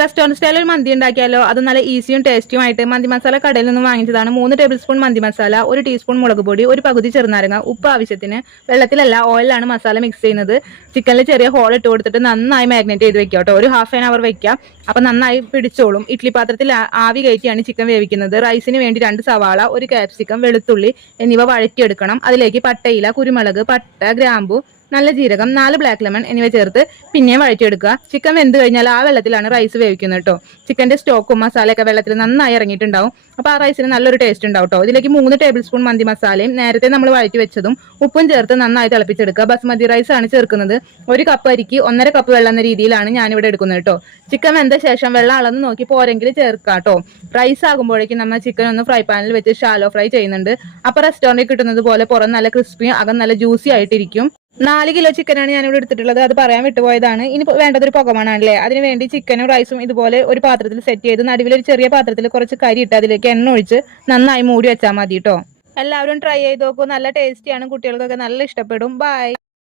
Restaurant style ഒരു മന്തി ഉണ്ടാക്കിയാലോ? അത് നല്ല ഈസിയും ടേസ്റ്റിയും ആയിട്ട് മന്തി മസാല കടയിൽ നിന്നും വാങ്ങിച്ചതാണ്. 3 ടേബിൾ സ്പൂൺ മന്തി മസാല, 1 ടീസ്പൂൺ മുളക് പൊടി, ഒരു പകുതി ചെറുനാരങ്ങ, ഉപ്പ് ആവശ്യത്തിന്. വെള്ളത്തിലല്ല ഓയിലാണ് മസാല മിക്സ് ചെയ്യുന്നത്. ചിക്കനിൽ ചെറിയ ഹോൾ ഇട്ട് കൊടുത്തിട്ട് നന്നായി മാഗ്നേറ്റ് ചെയ്ത് വെക്കുക കേട്ടോ. ഒരു ഹാഫ് ആൻ അവർ വെക്കുക. അപ്പൊ നന്നായി പിടിച്ചോളും. ഇഡ്ലി പാത്രത്തിൽ ആവി കയറ്റിയാണ് ചിക്കൻ വേവിക്കുന്നത്. റൈസിന് വേണ്ടി 2 സവാള, 1 ക്യാപ്സിക്കം, വെളുത്തുള്ളി എന്നിവ വഴറ്റിയെടുക്കണം. അതിലേക്ക് പട്ടയില, കുരുമുളക്, പട്ട, ഗ്രാമ്പു, നല്ല ജീരകം, 4 ബ്ലാക്ക് ലെമൺ എന്നിവ ചേർത്ത് പിന്നെയും വഴറ്റിയെടുക്കുക. ചിക്കൻ വെന്ത് കഴിഞ്ഞാൽ ആ വെള്ളത്തിലാണ് റൈസ് വേവിക്കുന്നത് കേട്ടോ. ചിക്കന്റെ സ്റ്റോക്കും മസാലയൊക്കെ വെള്ളത്തിൽ നന്നായി ഇറങ്ങിയിട്ടുണ്ടാവും. അപ്പോൾ ആ റൈസിന് നല്ലൊരു ടേസ്റ്റ് ഉണ്ടാവും കേട്ടോ. ഇതിലേക്ക് 3 ടേബിൾ സ്പൂൺ മന്തി മസാലയും നേരത്തെ നമ്മൾ വഴറ്റി വെച്ചതും ഉപ്പും ചേർത്ത് നന്നായി തിളപ്പിച്ചെടുക്കുക. ബസ്മതി റൈസ് ആണ് ചേർക്കുന്നത്. 1 കപ്പ് അരിക്ക് 1.5 കപ്പ് വെള്ളം എന്ന രീതിയിലാണ് ഞാനിവിടെ എടുക്കുന്നത് കേട്ടോ. ചിക്കൻ വെന്ത ശേഷം വെള്ളം അളന്ന് നോക്കി പോരെങ്കിൽ ചേർക്കാം കേട്ടോ. റൈസ് ആകുമ്പോഴേക്കും നമ്മൾ ചിക്കൻ ഒന്ന് ഫ്രൈ പാനിൽ വെച്ച് ഷാലോ ഫ്രൈ ചെയ്യുന്നുണ്ട്. അപ്പോൾ റെസ്റ്റോറൻറ്റിൽ കിട്ടുന്നത് പോലെ പുറം നല്ല ക്രിസ്പിയും അകം നല്ല ജ്യൂസി ആയിട്ടിരിക്കും. 4 കിലോ ചിക്കനാണ് ഞാനിവിടെ എടുത്തിട്ടുള്ളത്. അത് പറയാൻ വിട്ടുപോയതാണ്. ഇനി വേണ്ടത് ഒരു പുകമണാണല്ലേ. അതിന് വേണ്ടി ചിക്കനും റൈസും ഇതുപോലെ ഒരു പാത്രത്തിൽ സെറ്റ് ചെയ്ത് നടുവിലൊരു ചെറിയ പാത്രത്തിൽ കുറച്ച് കരി ഇട്ട് അതിലേക്ക് എണ്ണ ഒഴിച്ച് നന്നായി മൂടി വെച്ചാൽ മതി കേട്ടോ. എല്ലാവരും ട്രൈ ചെയ്ത് നോക്കൂ. നല്ല ടേസ്റ്റിയാണ്. കുട്ടികൾക്കൊക്കെ നല്ല ഇഷ്ടപ്പെടും. ബൈ.